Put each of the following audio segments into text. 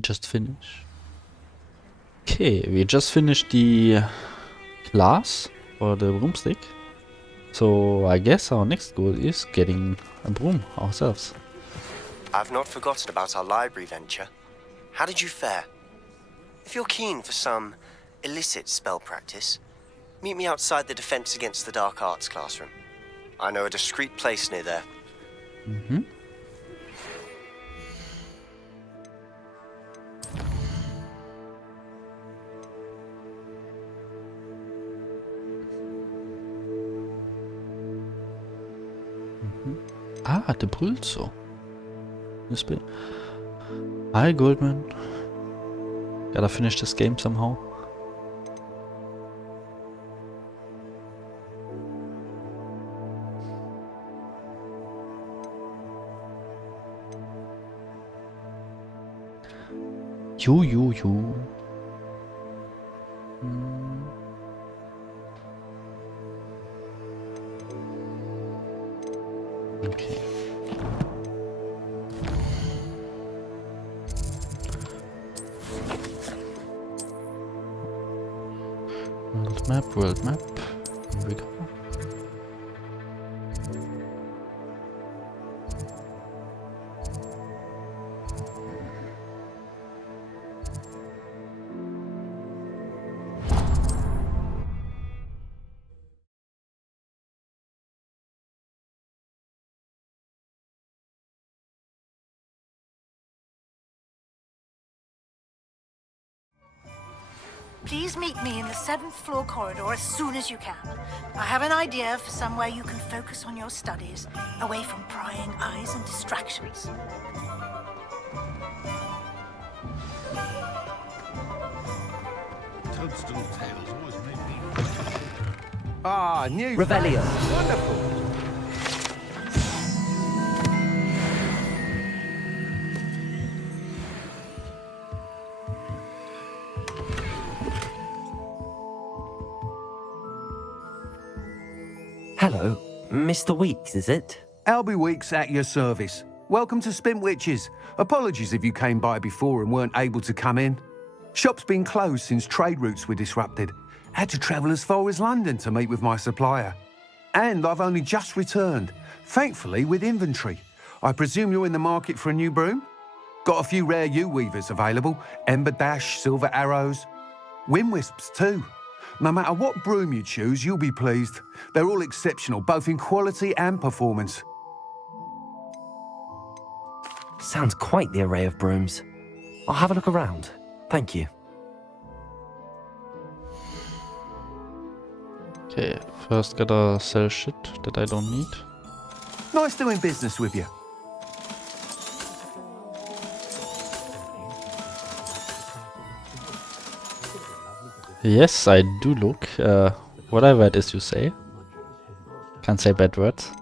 Just finish. Okay, we just finished the class for the broomstick. So I guess our next goal is getting a broom ourselves. I've not forgotten about our library venture. How did you fare? If you're keen for some illicit spell practice, meet me outside the Defense Against the Dark Arts classroom. I know a discreet place near there. Mhm. Ah, the pulso. This bit. Hi, Goldman. Gotta finish this game somehow. You. Okay. World map. Here we go. Please meet me in the 7th floor corridor as soon as you can. I have an idea for somewhere you can focus on your studies, away from prying eyes and distractions. Toadstool tales always made me... Ah, new Revelio. facts. Wonderful. Hello, Mr. Weeks, is it? Albie Weeks at your service. Welcome to Spintwitches. Apologies if you came by before and weren't able to come in. Shop's been closed since trade routes were disrupted. Had to travel as far as London to meet with my supplier. And I've only just returned, thankfully with inventory. I presume you're in the market for a new broom? Got a few rare U-weavers available. Ember Dash, Silver Arrows. Wind Wisps too. No matter what broom you choose, you'll be pleased. They're all exceptional, both in quality and performance. Sounds quite the array of brooms. I'll have a look around. Thank you. Okay, first gotta sell shit that I don't need. Nice doing business with you. Yes, I do look. Whatever it is you say. Can't say bad words.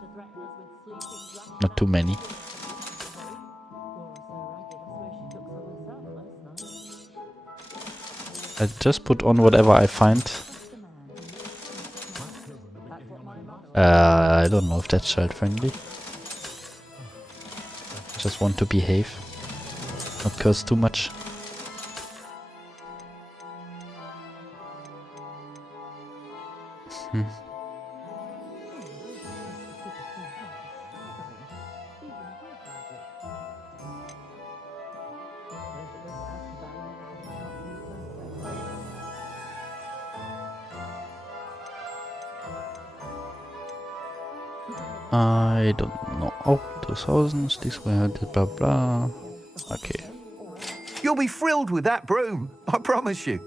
Not too many. I just put on whatever I find. I don't know if that's child friendly. Just want to behave. Not curse too much. I don't know. Oh, 2000s, this way, blah blah. Okay. You'll be thrilled with that broom, I promise you.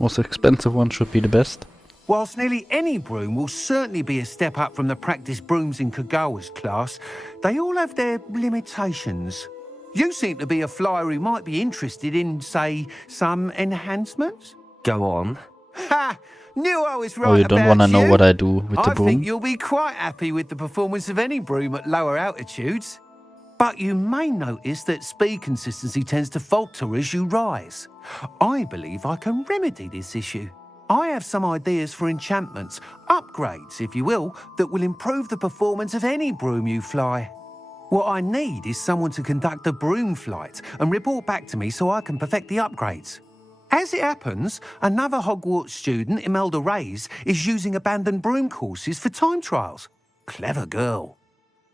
Most expensive one should be the best. Whilst nearly any broom will certainly be a step up from the practice brooms in Kagawa's class, they all have their limitations. You seem to be a flyer who might be interested in, say, some enhancements? Go on. Ha! Knew I was right Oh, you don't want to know what I do with the I broom? think you'll be quite happy with the performance of any broom at lower altitudes. But you may notice that speed consistency tends to falter as you rise. I believe I can remedy this issue. I have some ideas for enchantments, upgrades, if you will, that will improve the performance of any broom you fly. What I need is someone to conduct a broom flight and report back to me so I can perfect the upgrades. As it happens, another Hogwarts student, Imelda Reyes, is using abandoned broom courses for time trials. Clever girl.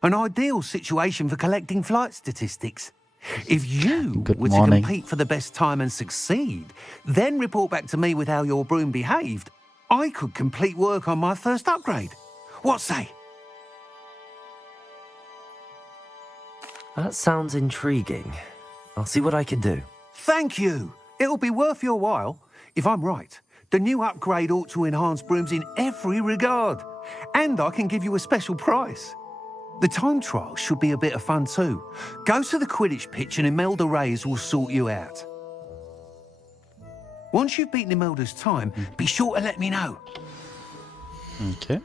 An ideal situation for collecting flight statistics. If you Good were to morning. compete for the best time and succeed, then report back to me with how your broom behaved, I could complete work on my first upgrade. What say? That sounds intriguing. I'll see what I can do. Thank you. It'll be worth your while. If I'm right, the new upgrade ought to enhance brooms in every regard. And I can give you a special price. The time trial should be a bit of fun too. Go to the Quidditch pitch and Imelda Reyes will sort you out. Once you've beaten Imelda's time, be sure to let me know. Okay.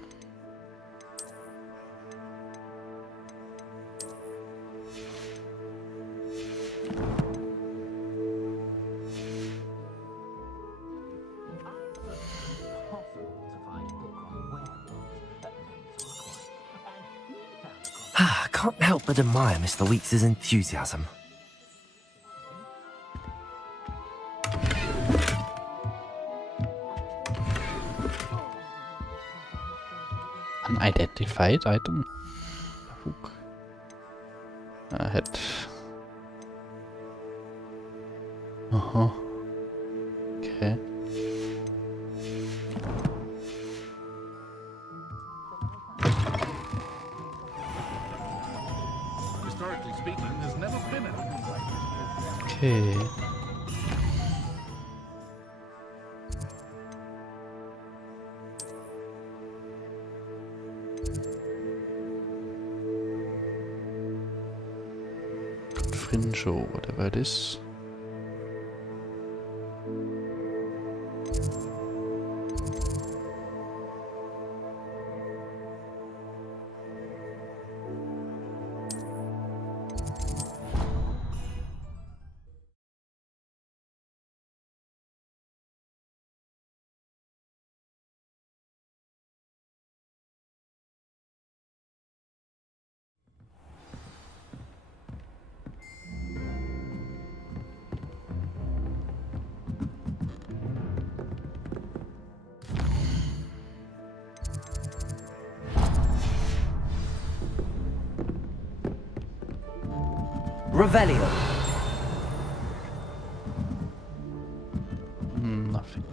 I can't help but admire Mr. Weeks' enthusiasm. Unidentified item. Hook. Head. Uh-huh. Okay. Historically speaking, there's never been anything like this. Okay. Fringe or whatever it is. Revelio. Nothing.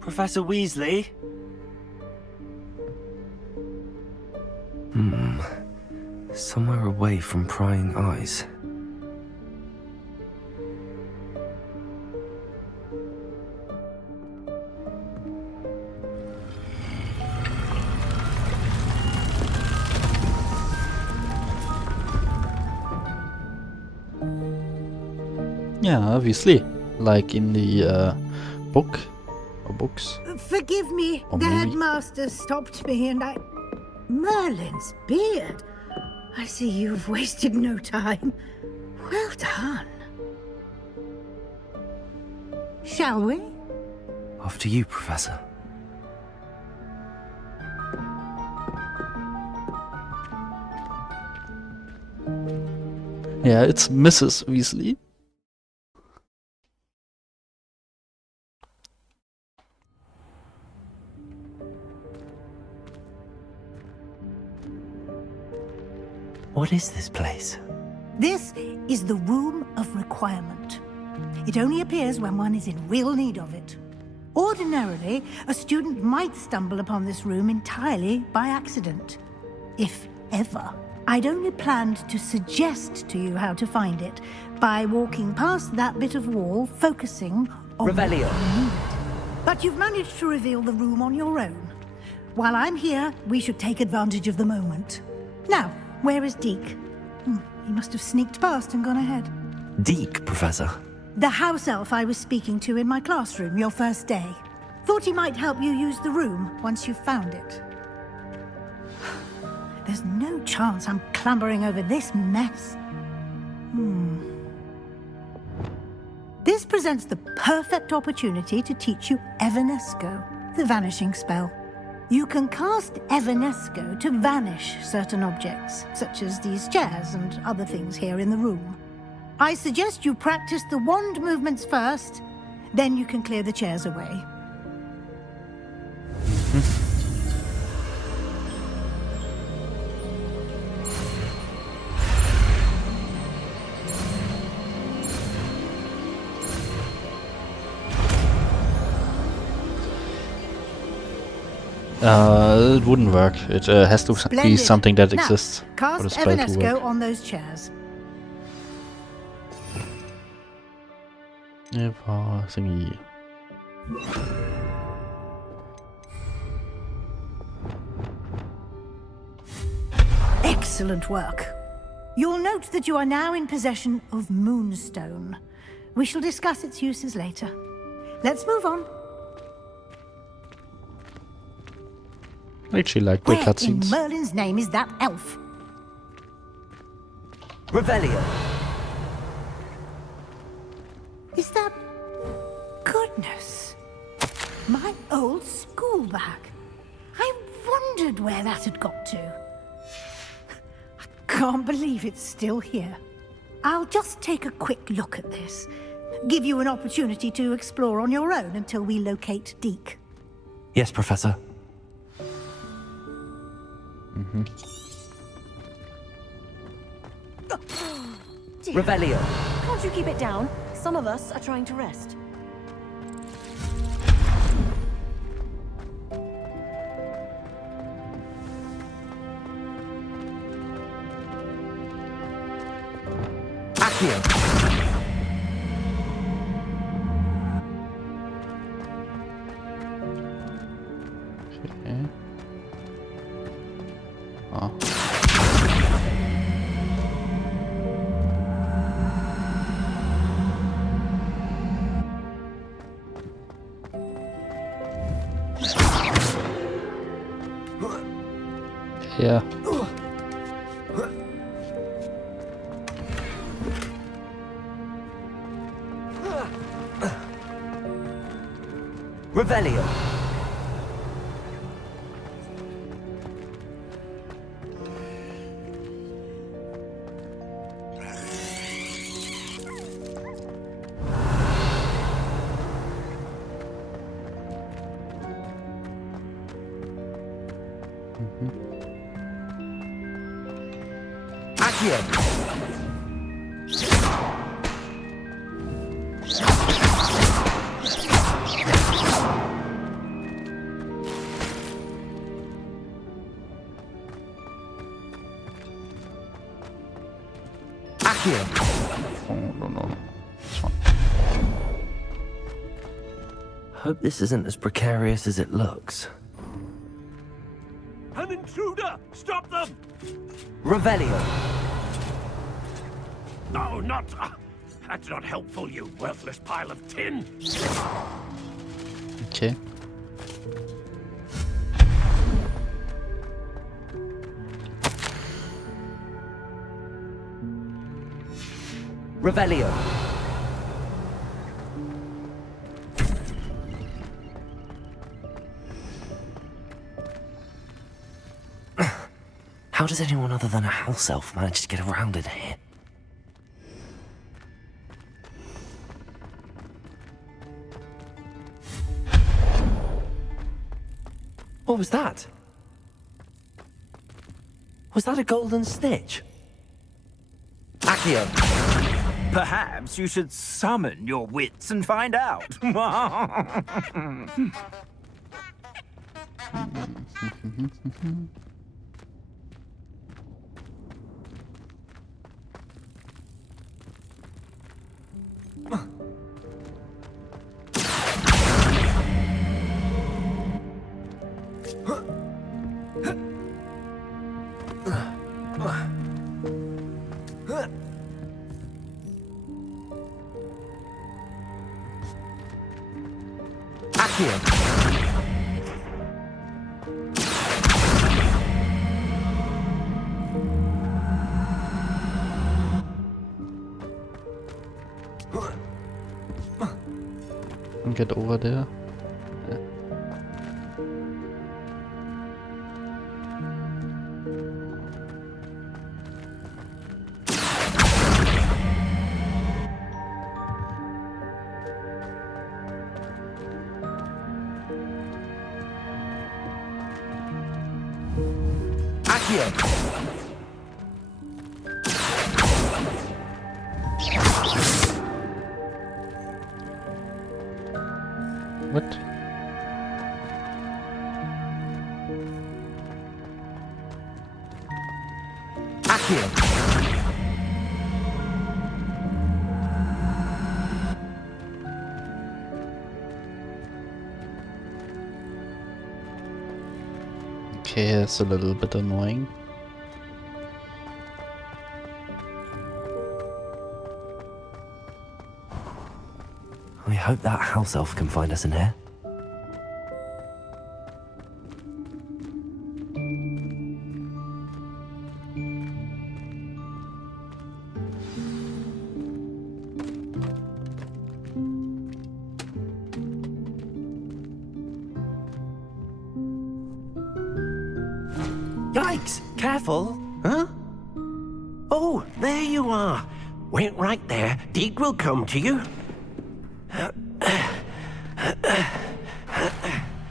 Professor Weasley? Somewhere away from prying eyes. Yeah, obviously. Like in the book or books. Forgive me, Or the movie. headmaster stopped me and I... Merlin's beard. I see you've wasted no time. Well done. Shall we? After you, Professor. Yeah, it's Mrs. Weasley. What is this place? This is the Room of Requirement. It only appears when one is in real need of it. Ordinarily, a student might stumble upon this room entirely by accident. If ever. I'd only planned to suggest to you how to find it by walking past that bit of wall, focusing on Revelio. what you need. But you've managed to reveal the room on your own. While I'm here, we should take advantage of the moment. Now, where is Deke? He must have sneaked past and gone ahead. Deke, Professor. The house elf I was speaking to in my classroom your first day. Thought he might help you use the room once you've found it. There's no chance I'm clambering over this mess. This presents the perfect opportunity to teach you Evanesco, the vanishing spell. You can cast Evanesco to vanish certain objects, such as these chairs and other things here in the room. I suggest you practice the wand movements first, then you can clear the chairs away. It wouldn't work. It has to be Splendid. something that Now, exists for the cast spell to work. Evanesco on those chairs. Thingy. Excellent work. You'll note that you are now in possession of Moonstone. We shall discuss its uses later. Let's move on. I actually like the Where in cutscenes. Merlin's name is that elf? Revelio. Is that... Goodness. My old school bag. I wondered where that had got to. I can't believe it's still here. I'll just take a quick look at this. Give you an opportunity to explore on your own until we locate Deke. Yes, Professor. Revelio. Can't you keep it down? Some of us are trying to rest. Accio. Okay. Oh. Yeah. Revelio. Accio. Accio. Oh, no. This one. Hope this isn't as precarious as it looks. An intruder! Stop them! Revelio. No, not... that's not helpful, you worthless pile of tin! Okay. Revelio. How does anyone other than a house elf manage to get around in here? What was that? Was that a golden snitch? Accio. Perhaps you should summon your wits and find out. Accio. And get over there. Yeah. What? Okay, that's a little bit annoying. I hope that house elf can find us in here. Yikes! Careful! Huh? Oh, there you are. Wait right there. Deke will come to you.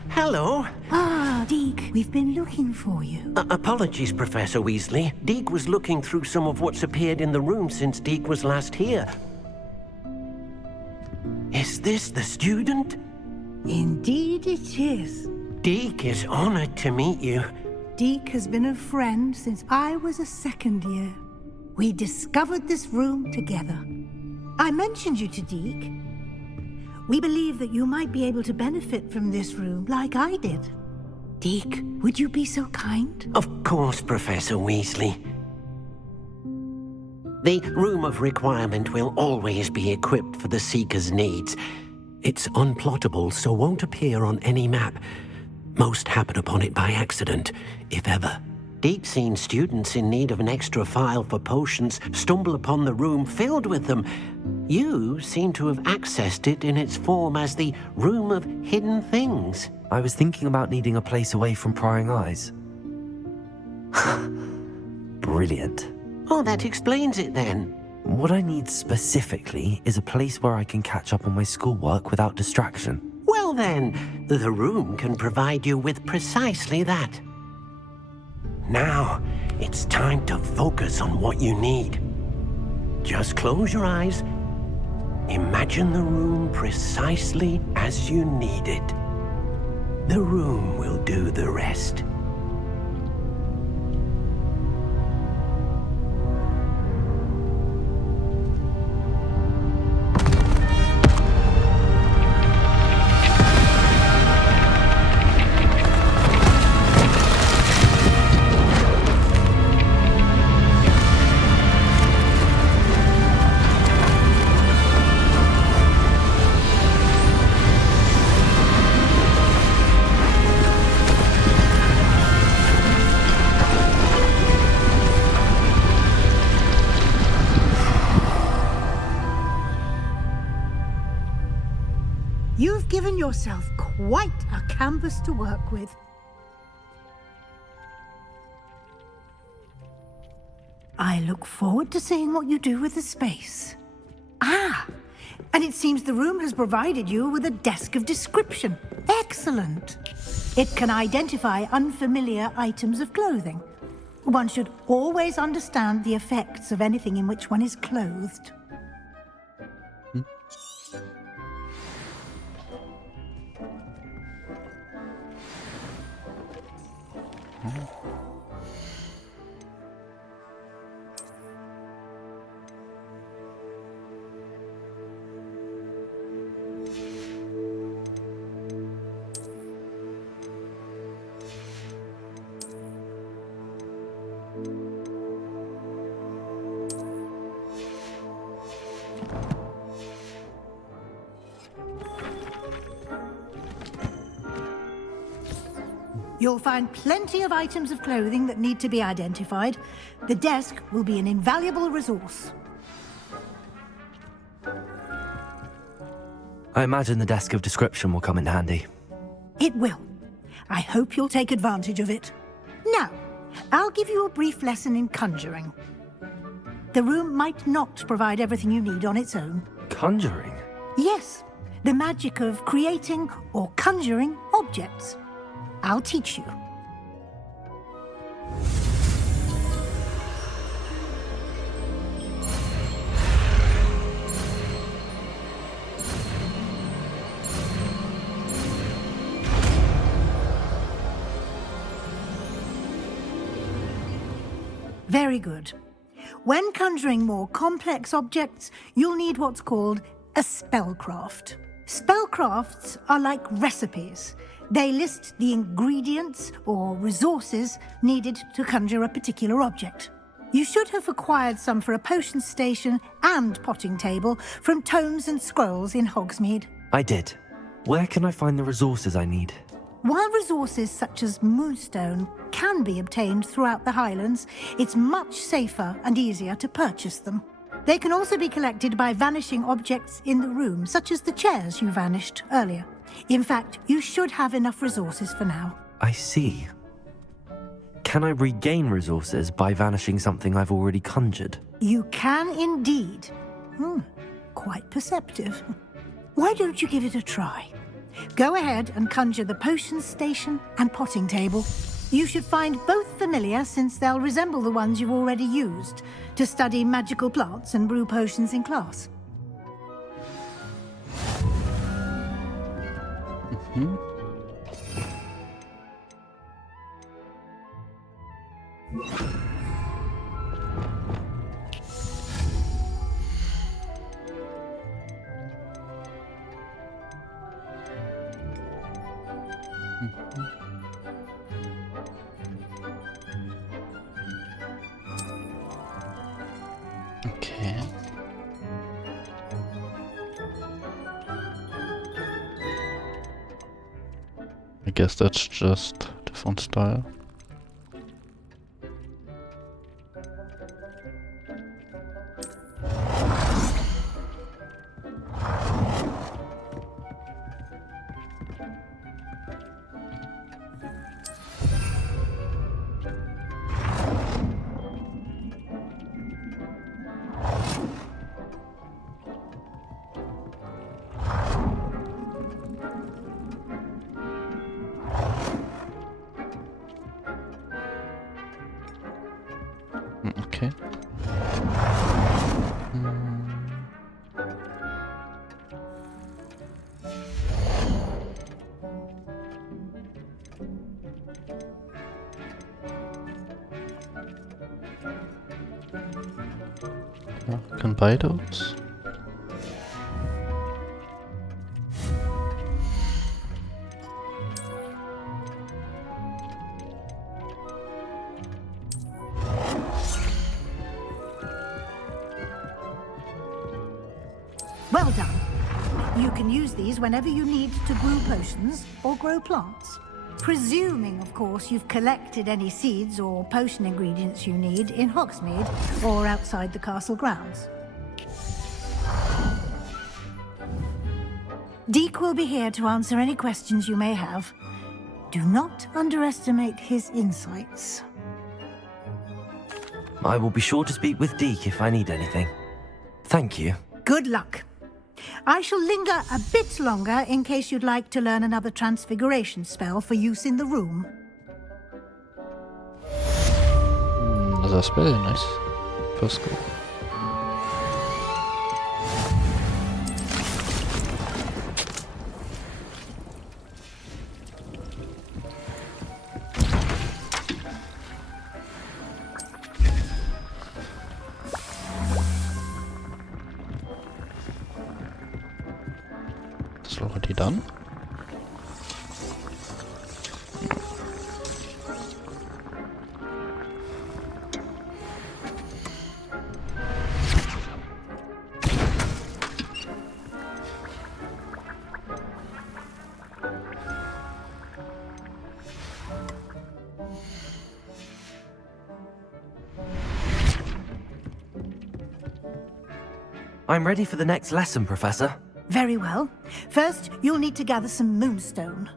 Hello. Ah, Deke, we've been looking for you. Apologies, Professor Weasley. Deke was looking through some of what's appeared in the room since Deke was last here. Is this the student? Indeed it is. Deke is honored to meet you. Deke has been a friend since I was a second year. We discovered this room together. I mentioned you to Deke. We believe that you might be able to benefit from this room like I did. Deke, would you be so kind? Of course, Professor Weasley. The Room of Requirement will always be equipped for the Seeker's needs. It's unplottable, so won't appear on any map. Most happen upon it by accident, if ever. Deke's seen students in need of an extra file for potions stumble upon the room filled with them. You seem to have accessed it in its form as the Room of Hidden Things. I was thinking about needing a place away from prying eyes. Brilliant. Oh, that explains it then. What I need specifically is a place where I can catch up on my schoolwork without distraction. Well then, the room can provide you with precisely that. Now, it's time to focus on what you need. Just close your eyes. Imagine the room precisely as you need it. The room will do the rest. You've given yourself quite a canvas to work with. I look forward to seeing what you do with the space. Ah, and it seems the room has provided you with a desk of description. Excellent. It can identify unfamiliar items of clothing. One should always understand the effects of anything in which one is clothed. You'll find plenty of items of clothing that need to be identified. The desk will be an invaluable resource. I imagine the desk of description will come in handy. It will. I hope you'll take advantage of it. Now, I'll give you a brief lesson in conjuring. The room might not provide everything you need on its own. Conjuring? Yes, the magic of creating or conjuring objects. I'll teach you. Very good. When conjuring more complex objects, you'll need what's called a spellcraft. Spellcrafts are like recipes. They list the ingredients or resources needed to conjure a particular object. You should have acquired some for a potion station and potting table from tomes and scrolls in Hogsmeade. I did. Where can I find the resources I need? While resources such as moonstone can be obtained throughout the Highlands, it's much safer and easier to purchase them. They can also be collected by vanishing objects in the room, such as the chairs you vanished earlier. In fact, you should have enough resources for now. I see. Can I regain resources by vanishing something I've already conjured? You can indeed. Quite perceptive. Why don't you give it a try? Go ahead and conjure the potion station and potting table. You should find both familiar, since they'll resemble the ones you've already used to study magical plants and brew potions in class. Okay. I guess that's just different style. Okay. Ja, kann beides. Well done. You can use these whenever you need to brew potions or grow plants. Presuming, of course, you've collected any seeds or potion ingredients you need in Hogsmeade or outside the castle grounds. Deek will be here to answer any questions you may have. Do not underestimate his insights. I will be sure to speak with Deke if I need anything. Thank you. Good luck. I shall linger a bit longer in case you'd like to learn another transfiguration spell for use in the room. That's very nice. First go. That's already done. I'm ready for the next lesson, Professor. Very well. First, you'll need to gather some moonstone.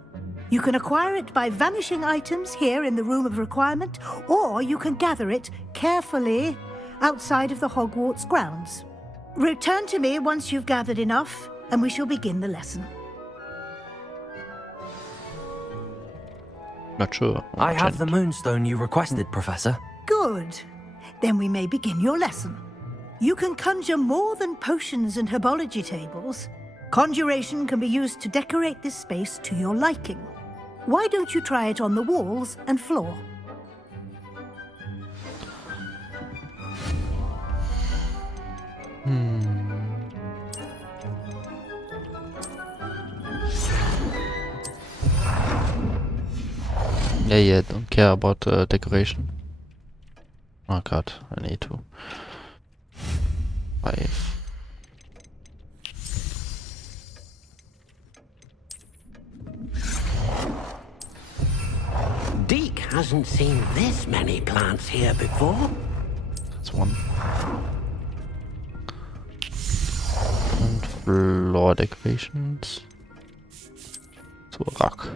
You can acquire it by vanishing items here in the Room of Requirement, or you can gather it carefully outside of the Hogwarts grounds. Return to me once you've gathered enough, and we shall begin the lesson. Not sure. I have the moonstone you requested, Professor. Good. Then we may begin your lesson. You can conjure more than potions and herbology tables. Conjuration can be used to decorate this space to your liking. Why don't you try it on the walls and floor? Yeah, don't care about decoration. Oh god, I need to. 5. Deke hasn't seen this many plants here before. That's 1. And floor decorations. So rock.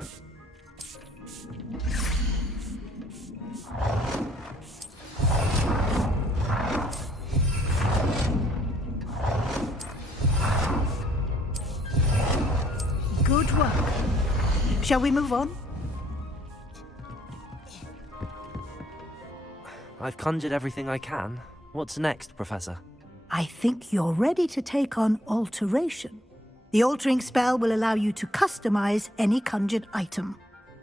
Good work. Shall we move on? I've conjured everything I can. What's next, Professor? I think you're ready to take on alteration. The altering spell will allow you to customize any conjured item.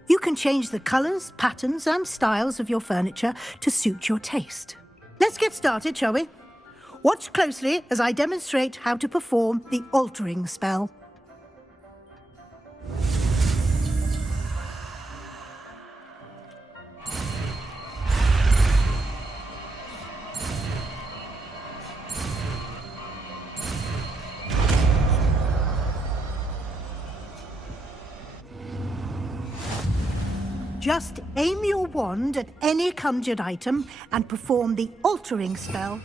You can change the colors, patterns, and styles of your furniture to suit your taste. Let's get started, shall we? Watch closely as I demonstrate how to perform the altering spell. Just aim your wand at any conjured item and perform the altering spell.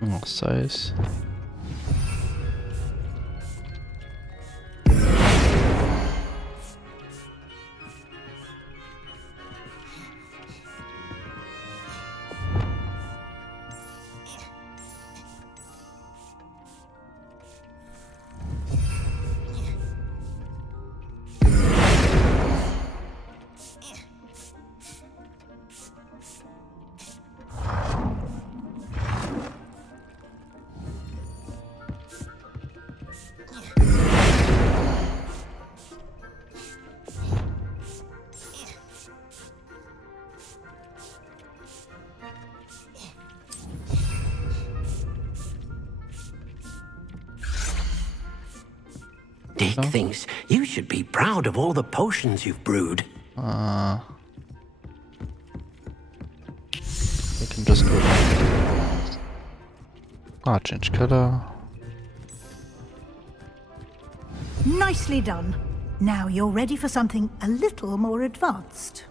Oh, size. Deke thinks you should be proud of all the potions you've brewed. We can just go. Change color. Nicely done. Now you're ready for something a little more advanced.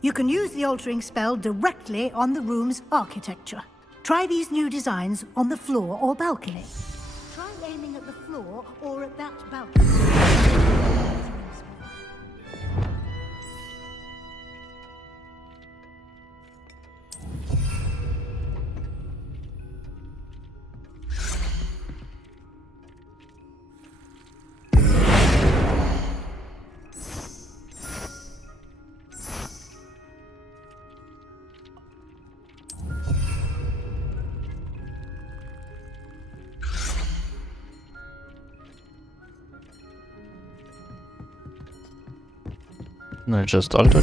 You can use the altering spell directly on the room's architecture. Try these new designs on the floor or balcony. Try aiming at the floor or at that balcony. No, just altered.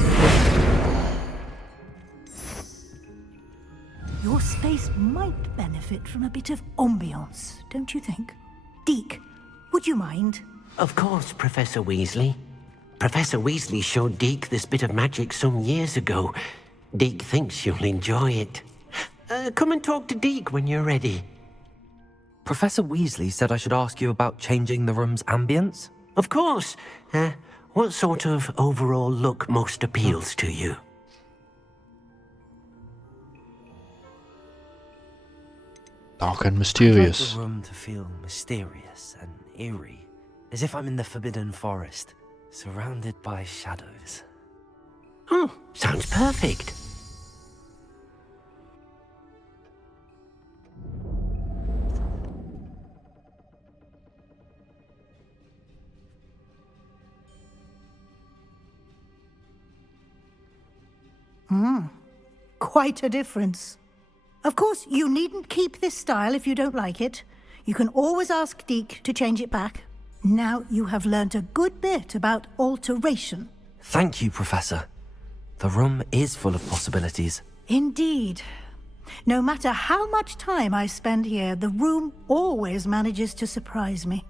Your space might benefit from a bit of ambiance, don't you think? Deke, would you mind? Of course, Professor Weasley. Professor Weasley showed Deke this bit of magic some years ago. Deke thinks you'll enjoy it. Come and talk to Deke when you're ready. Professor Weasley said I should ask you about changing the room's ambience? Of course. What sort of overall look most appeals to you? Dark and I'd mysterious. like the room to feel mysterious and eerie, as if I'm in the Forbidden Forest, surrounded by shadows. Oh, sounds perfect. Quite a difference. Of course, you needn't keep this style if you don't like it. You can always ask Deke to change it back. Now you have learnt a good bit about alteration. Thank you, Professor. The room is full of possibilities. Indeed. No matter how much time I spend here, the room always manages to surprise me.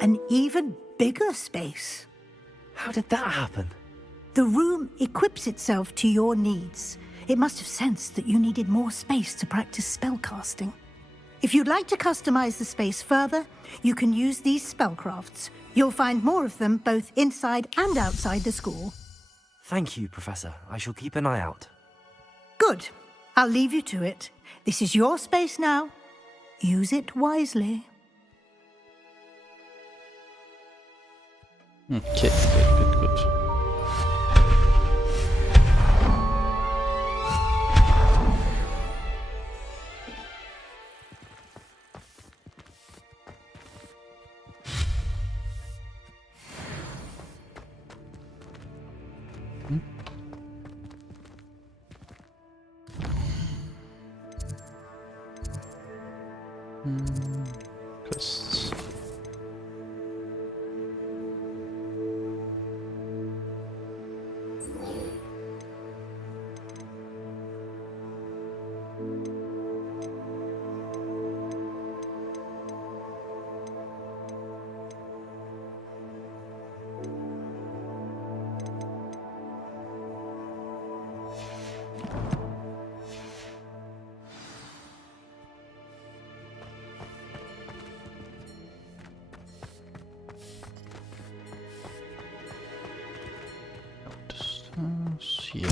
An even bigger space. How did that happen? The room equips itself to your needs. It must have sensed that you needed more space to practice spellcasting. If you'd like to customize the space further, you can use these spellcrafts. You'll find more of them both inside and outside the school. Thank you, Professor. I shall keep an eye out. Good. I'll leave you to it. This is your space now. Use it wisely. Okay, good. Quests. Hier.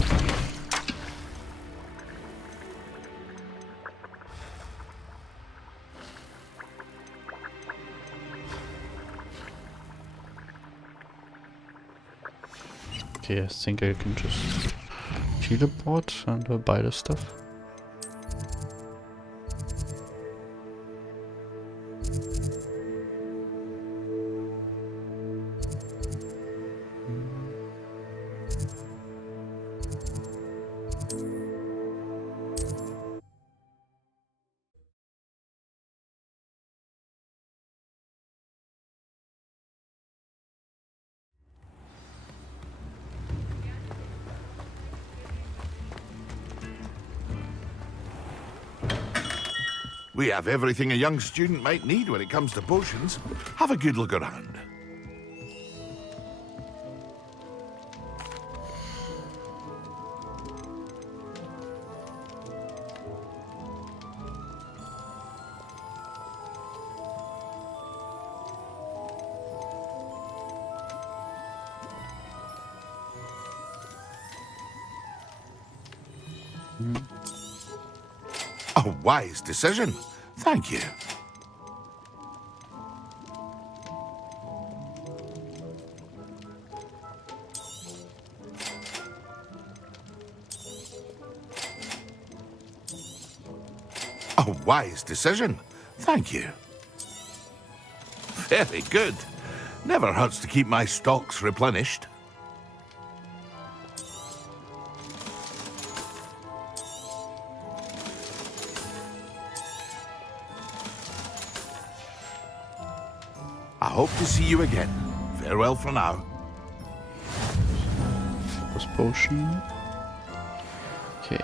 Okay, I think I can just teleport and buy the stuff. We have everything a young student might need when it comes to potions. Have a good look around. A wise decision. Thank you. A wise decision. Thank you. Very good. Never hurts to keep my stocks replenished. I hope to see you again. Farewell for now. Focus potion. Okay.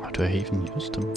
How do I even use them?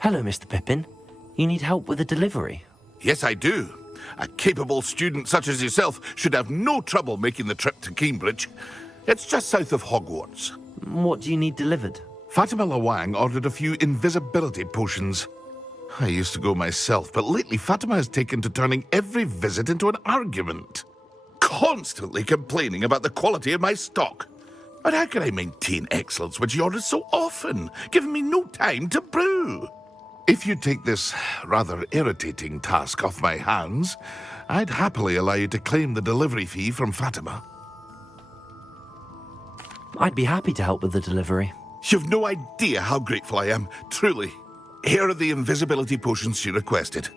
Hello, Mr. Pippin. You need help with a delivery? Yes, I do. A capable student such as yourself should have no trouble making the trip to Cambridge. It's just south of Hogwarts. What do you need delivered? Fatima Lawang ordered a few invisibility potions. I used to go myself, but lately Fatima has taken to turning every visit into an argument. Constantly complaining about the quality of my stock. But how can I maintain excellence when she orders so often, giving me no time to brew? If you take this rather irritating task off my hands, I'd happily allow you to claim the delivery fee from Fatima. I'd be happy to help with the delivery. You've no idea how grateful I am, truly. Here are the invisibility potions she requested.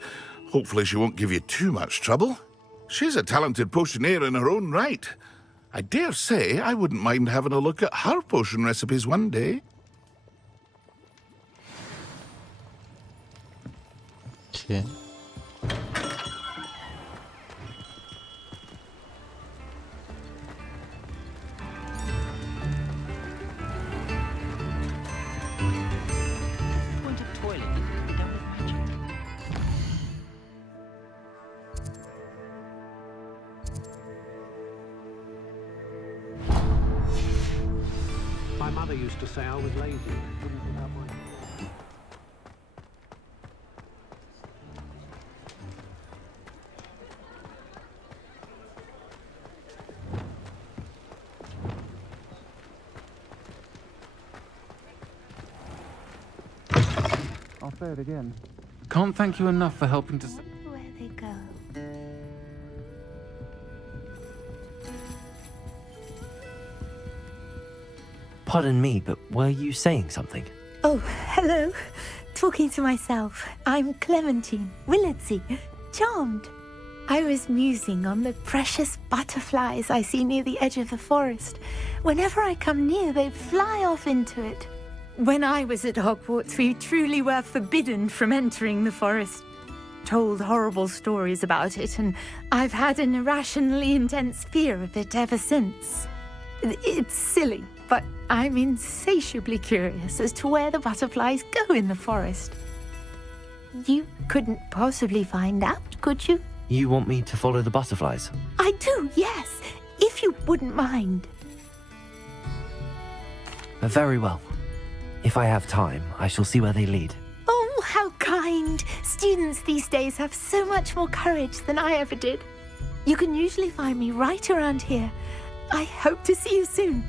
Hopefully she won't give you too much trouble. She's a talented potioneer in her own right. I dare say I wouldn't mind having a look at her potion recipes one day. Okay. My mother used to say I was lazy. Wouldn't put out my... I'll say it again. Can't thank you enough for helping to... Where they go. Pardon me, but were you saying something? Oh, hello. Talking to myself. I'm Clementine Willardsey. Charmed. I was musing on the precious butterflies I see near the edge of the forest. Whenever I come near, they fly off into it. When I was at Hogwarts, we truly were forbidden from entering the forest. Told horrible stories about it, and I've had an irrationally intense fear of it ever since. It's silly, but I'm insatiably curious as to where the butterflies go in the forest. You couldn't possibly find out, could you? You want me to follow the butterflies? I do, yes, if you wouldn't mind. Very well. If I have time, I shall see where they lead. Oh, how kind! Students these days have so much more courage than I ever did. You can usually find me right around here. I hope to see you soon.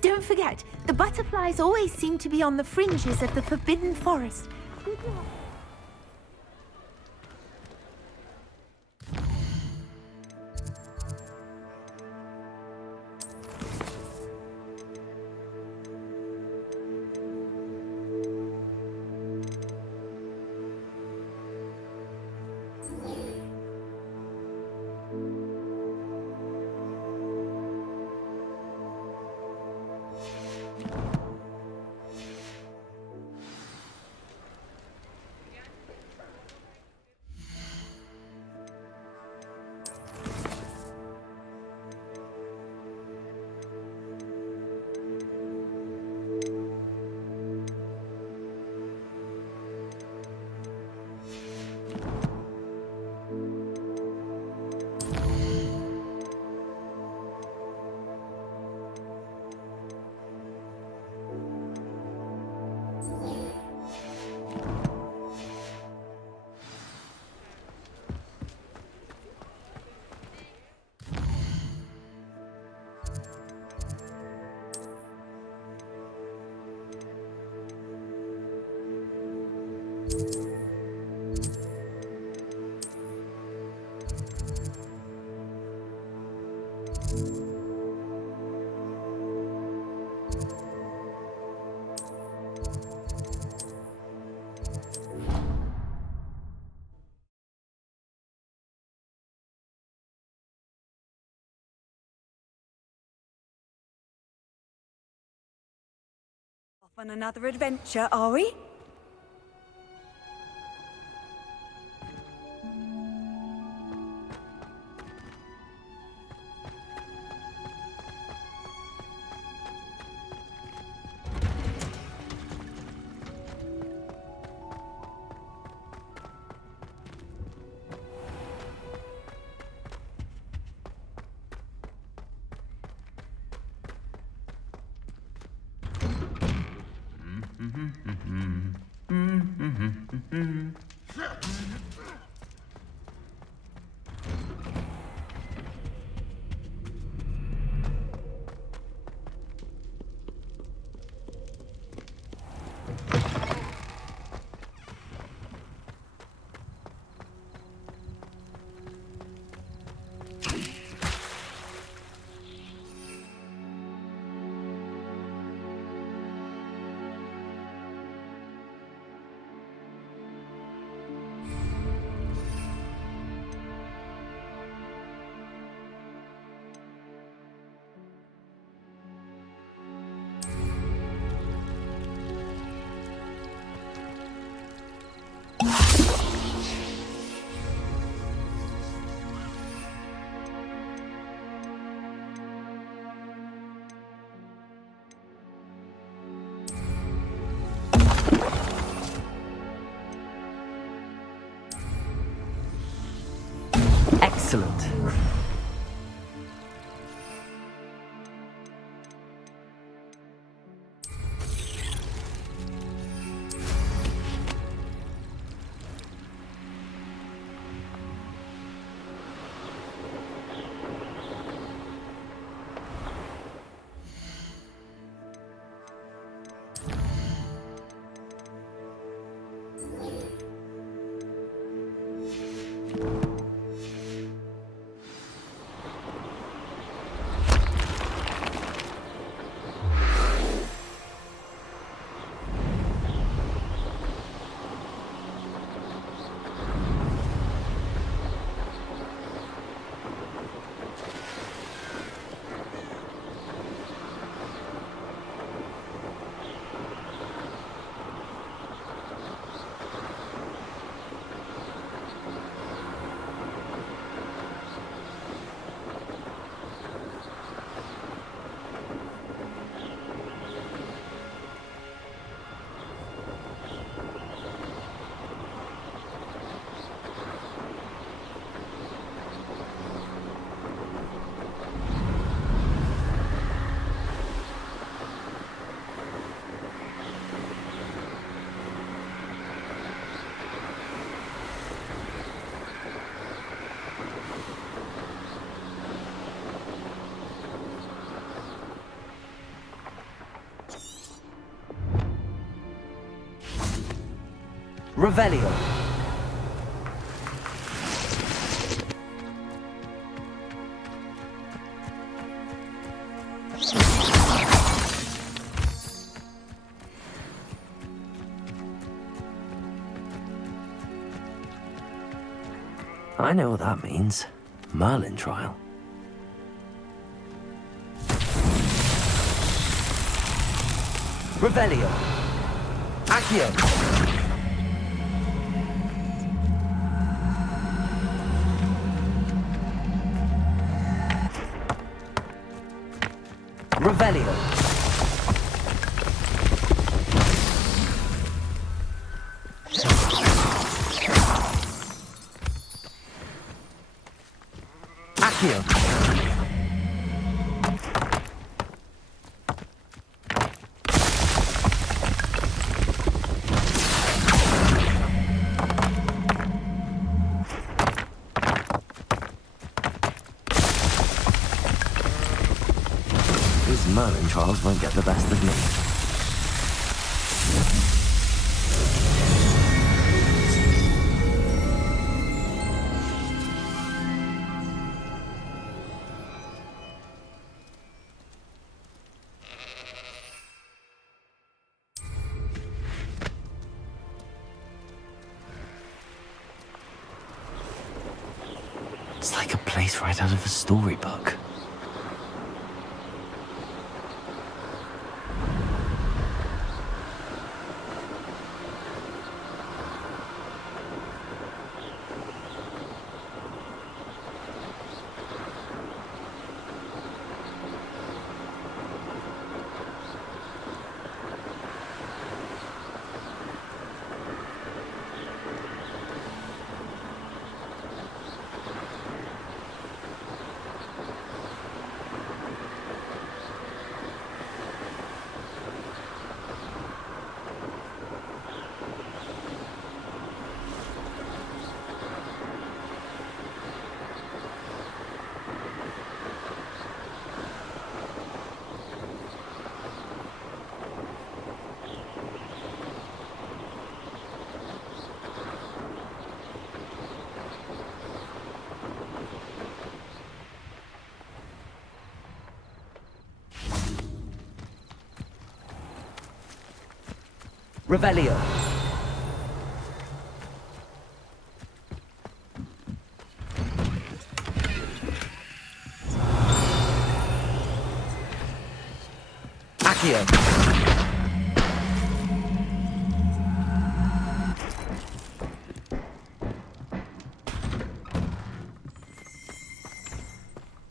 Don't forget, the butterflies always seem to be on the fringes of the Forbidden Forest. Good luck. Off on another adventure, are we? Excellent. Revelio. I know what that means. Merlin trial. Revelio. Accio. Revelio. Accio. These Merlin trials won't get the best of me. It's like a place right out of a storybook. Revelio. Accio.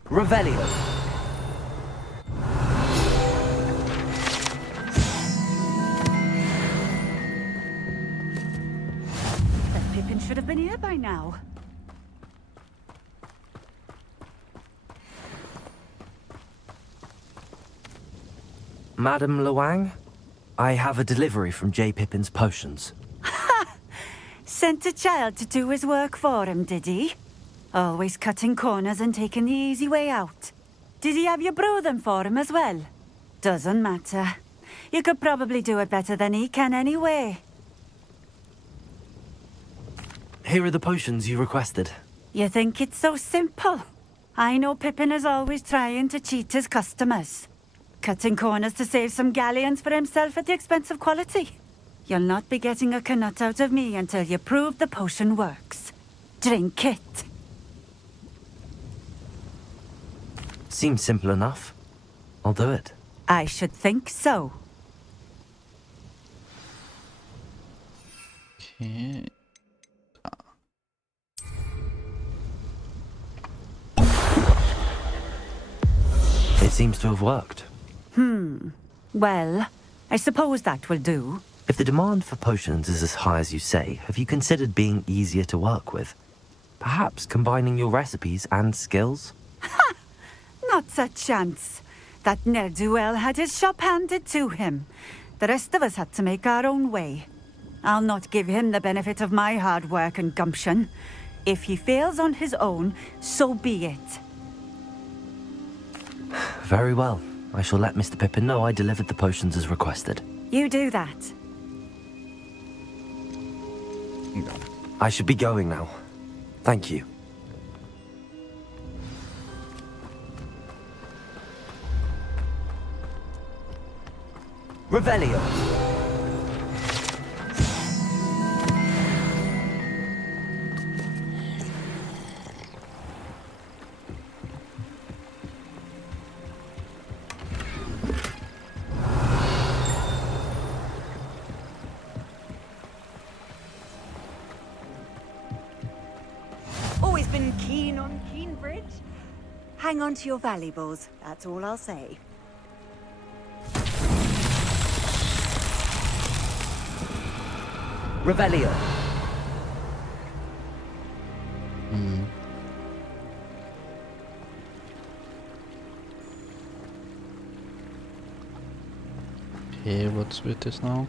Revelio. Pippin should have been here by now. Madam Luang, I have a delivery from J. Pippin's potions. Ha! Sent a child to do his work for him, did he? Always cutting corners and taking the easy way out. Did he have you brew them for him as well? Doesn't matter. You could probably do it better than he can anyway. Here are the potions you requested. You think it's so simple? I know Pippin is always trying to cheat his customers. Cutting corners to save some galleons for himself at the expense of quality. You'll not be getting a canut out of me until you prove the potion works. Drink it. Seems simple enough. I'll do it. I should think so. Okay. It seems to have worked. Well, I suppose that will do. If the demand for potions is as high as you say, have you considered being easier to work with? Perhaps combining your recipes and skills? Ha! Not a chance. That ne'er-do-well had his shop handed to him. The rest of us had to make our own way. I'll not give him the benefit of my hard work and gumption. If he fails on his own, so be it. Very well. I shall let Mr. Pippin know I delivered the potions as requested. You do that. I should be going now. Thank you. Revelio. Always been keen on Keenbridge. Hang on to your valuables, that's all I'll say. Revelio. Okay, what's with this now?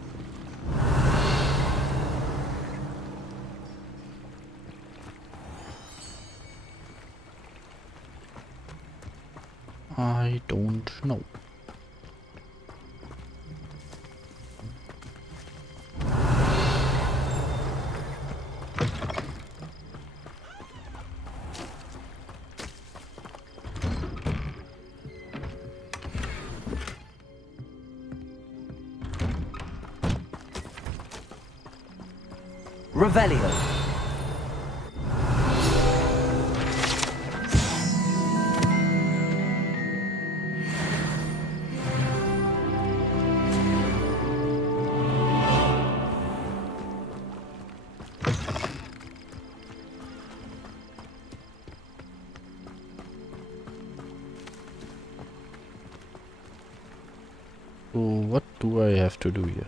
I don't know. Revelio. So what do I have to do here?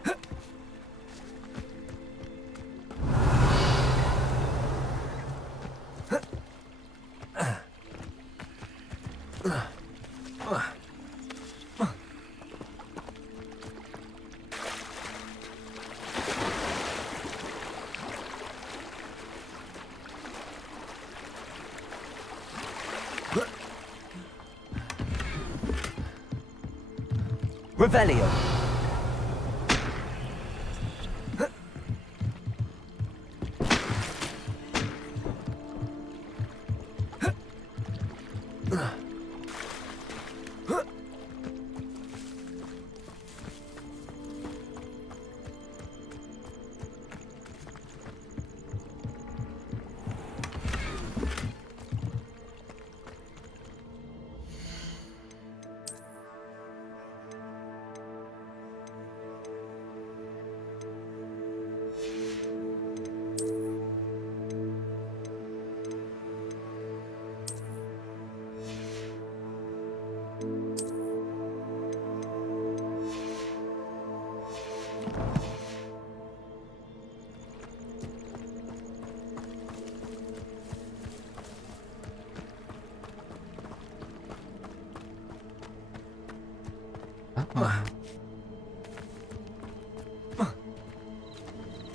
Revelio.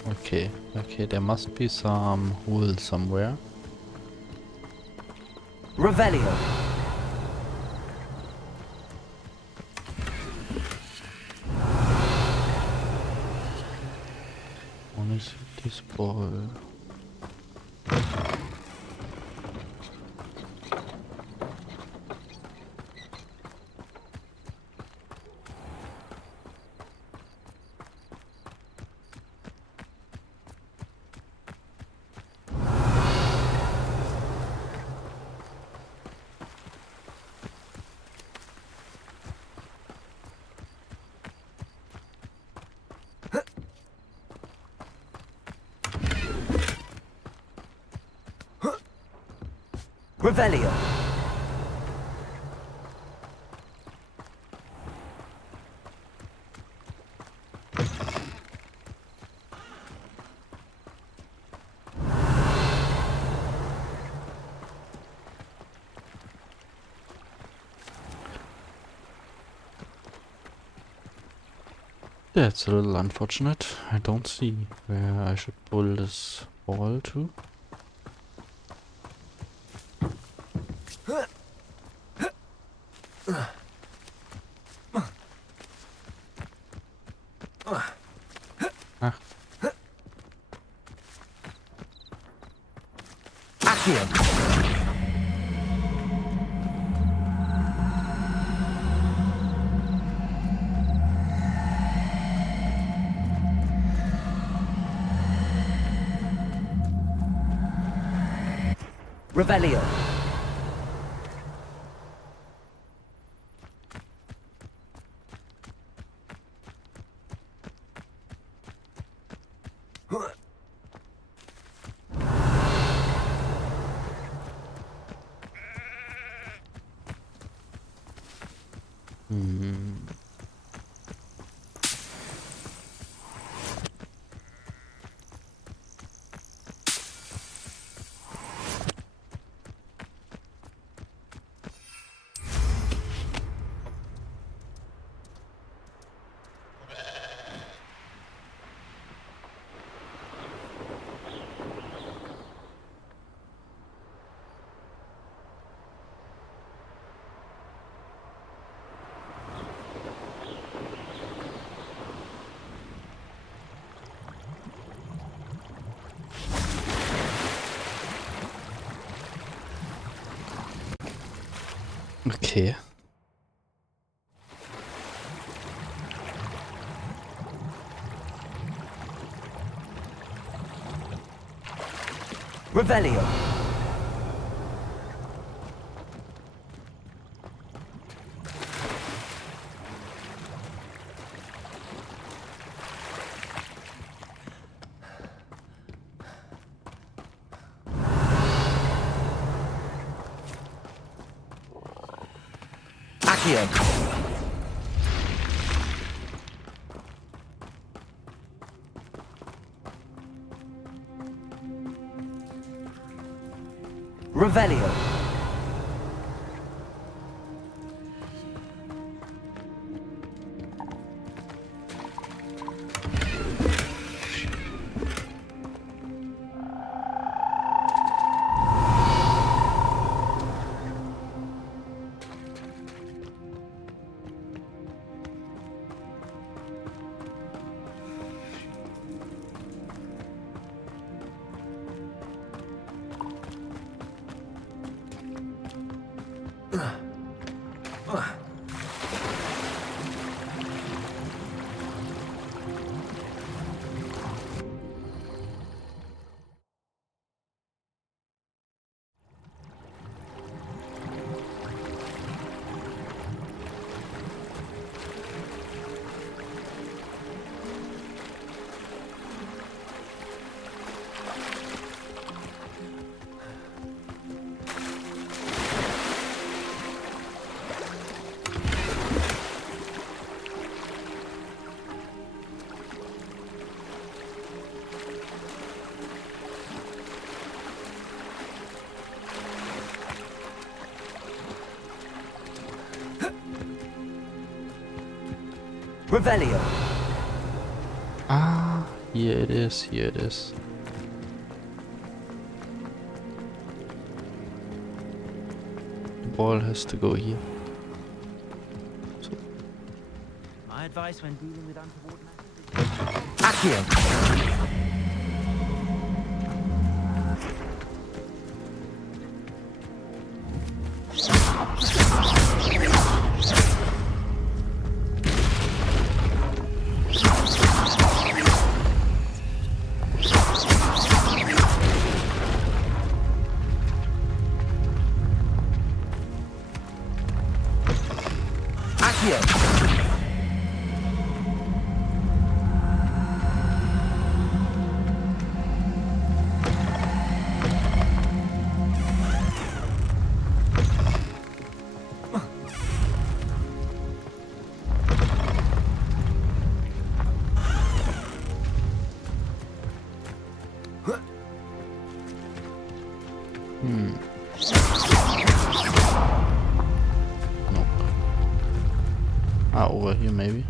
Okay, okay, there must be some hole somewhere. Revelio. Only see this ball. Revelio. That's a little unfortunate. I don't see where I should pull this ball to. Ah. Accio. Revelio. Okay. Revelio. Accio. Revelio. Revelio. Ah, here it is, here it is. The ball has to go here. So. My advice when dealing with untoward matters is... Accio. Nope. Ah, over here maybe.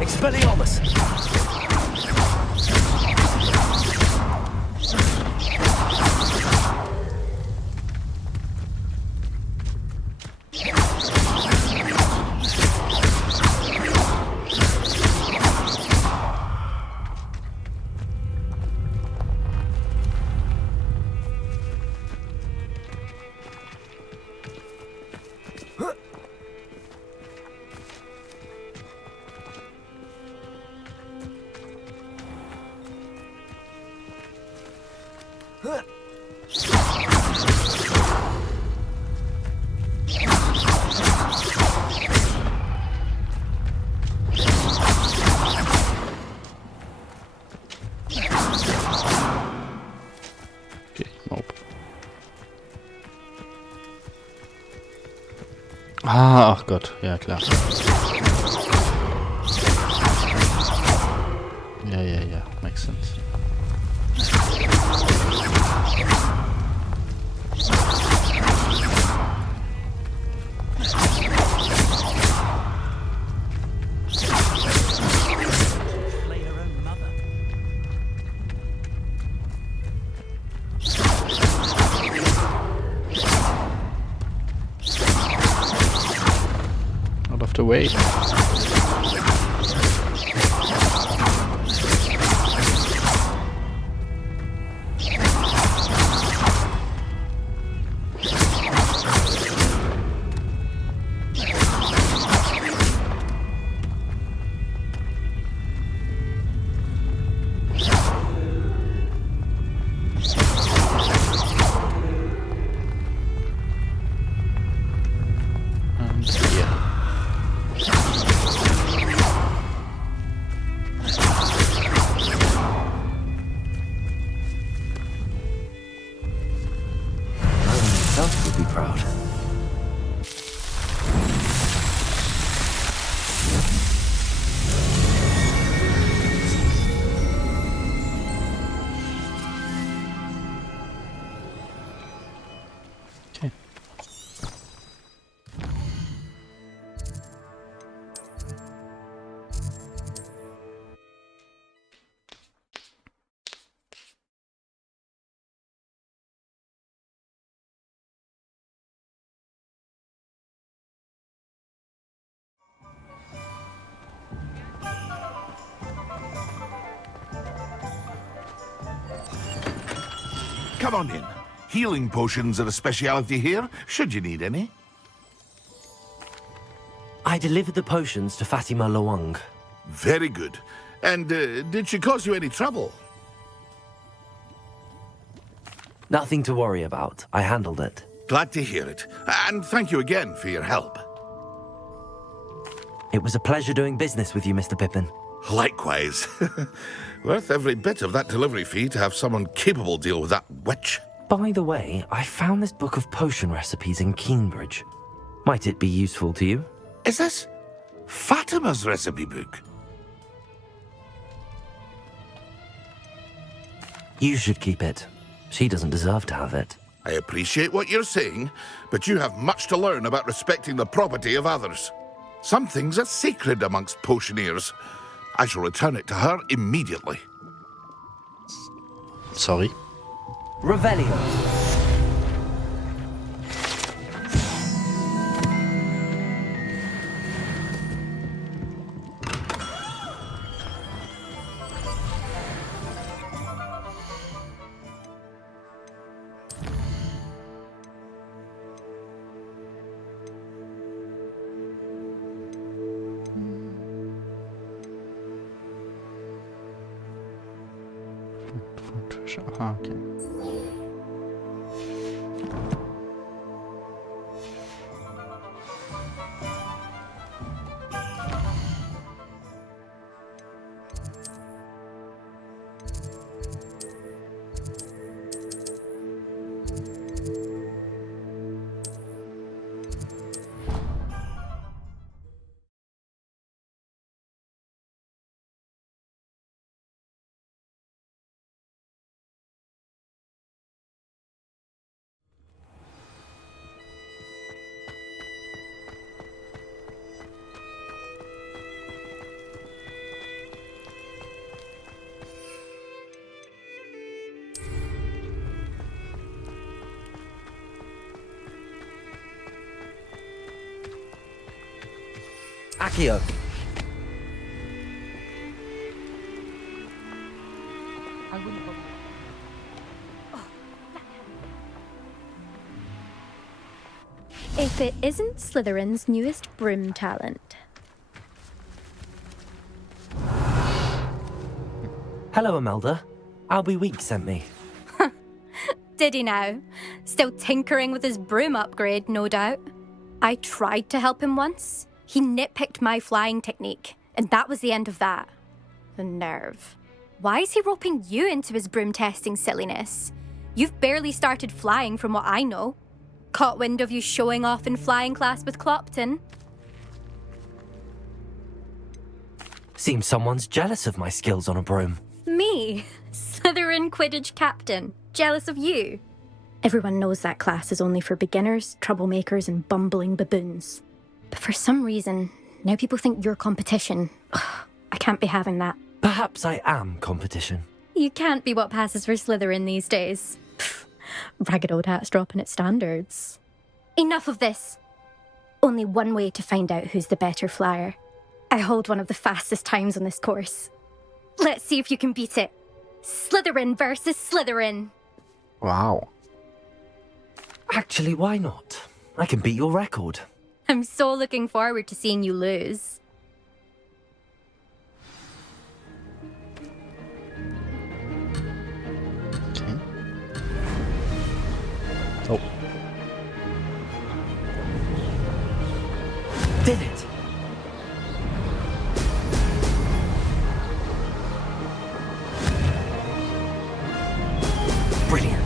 Expelliarmus. Okay, nope. Ah, ach Gott, ja klar. Ja, makes sense. Slay her own mother. Out of the way. And yeah. come on in. Healing potions are a speciality here, should you need any. I delivered the potions to Fatima Lawang. Very good. And did she cause you any trouble? Nothing to worry about. I handled it. Glad to hear it. And thank you again for your help. It was a pleasure doing business with you, Mr. Pippin. Likewise. Worth every bit of that delivery fee to have someone capable deal with that witch. By the way, I found this book of potion recipes in Keenbridge. Might it be useful to you? Is this Fatima's recipe book? You should keep it. She doesn't deserve to have it. I appreciate what you're saying, but you have much to learn about respecting the property of others. Some things are sacred amongst potioneers. I shall return it to her immediately. Sorry. Revelio. Okay. Accio. If it isn't Slytherin's newest broom talent. Hello, Imelda. Albie Week sent me. Did he now? Still tinkering with his broom upgrade, no doubt. I tried to help him once. He nitpicked my flying technique, and that was the end of that. The nerve. Why is he roping you into his broom testing silliness? You've barely started flying from what I know. Caught wind of you showing off in flying class with Clopton. Seems someone's jealous of my skills on a broom. Me? Slytherin Quidditch captain. Jealous of you? Everyone knows that class is only for beginners, troublemakers, and bumbling baboons. But for some reason, now people think you're competition. Ugh, I can't be having that. Perhaps I am competition. You can't be what passes for Slytherin these days. Pfft, ragged old hat's dropping its standards. Enough of this. Only one way to find out who's the better flyer. I hold one of the fastest times on this course. Let's see if you can beat it. Slytherin versus Slytherin. Wow. Actually, why not? I can beat your record. I'm so looking forward to seeing you lose. Okay. Oh. Did it! Brilliant.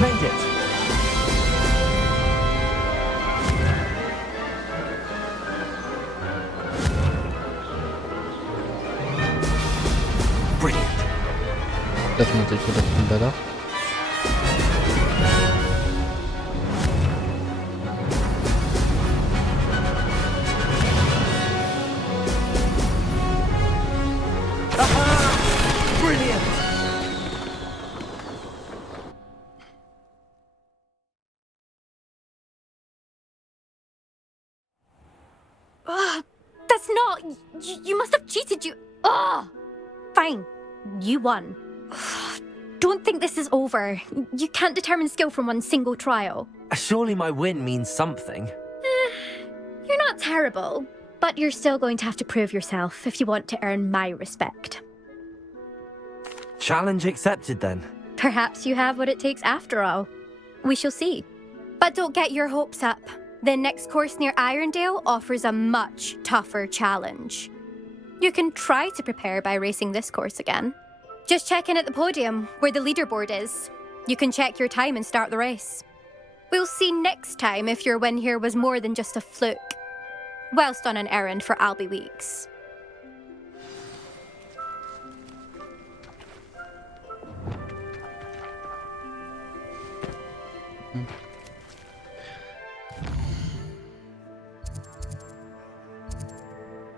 Made it! Brilliant. Definitely could have been better. Brilliant. That's not... You must have cheated, you... Ugh! Fine. You won. Don't think this is over. You can't determine skill from one single trial. Surely my win means something. You're not terrible, but you're still going to have to prove yourself if you want to earn my respect. Challenge accepted then. Perhaps you have what it takes after all. We shall see. But don't get your hopes up. The next course near Irondale offers a much tougher challenge. You can try to prepare by racing this course again. Just check in at the podium, where the leaderboard is. You can check your time and start the race. We'll see next time if your win here was more than just a fluke. Whilst on an errand for Albie Weeks.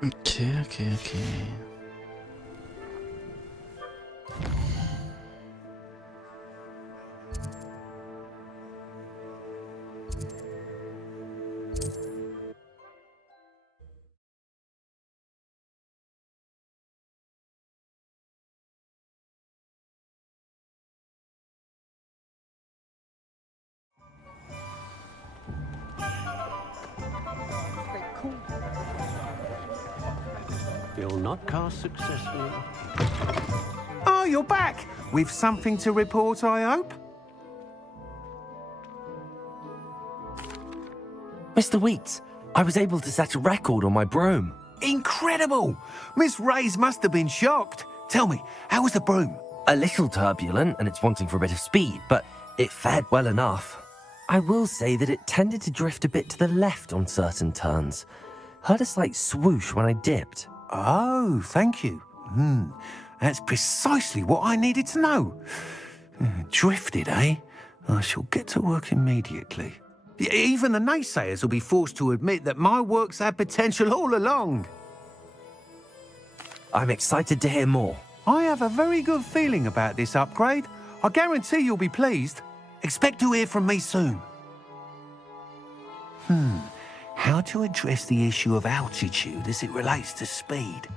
Okay. You'll not cast successfully. Oh, you're back! With something to report, I hope? Mr. Weeks, I was able to set a record on my broom. Incredible! Miss Ray's must have been shocked. Tell me, how was the broom? A little turbulent and it's wanting for a bit of speed, but it fared well enough. I will say that it tended to drift a bit to the left on certain turns. Heard a slight swoosh when I dipped. Oh, thank you. That's precisely what I needed to know. Drifted, eh? I shall get to work immediately. Even the naysayers will be forced to admit that my work's had potential all along. I'm excited to hear more. I have a very good feeling about this upgrade. I guarantee you'll be pleased. Expect to hear from me soon. How to address the issue of altitude as it relates to speed?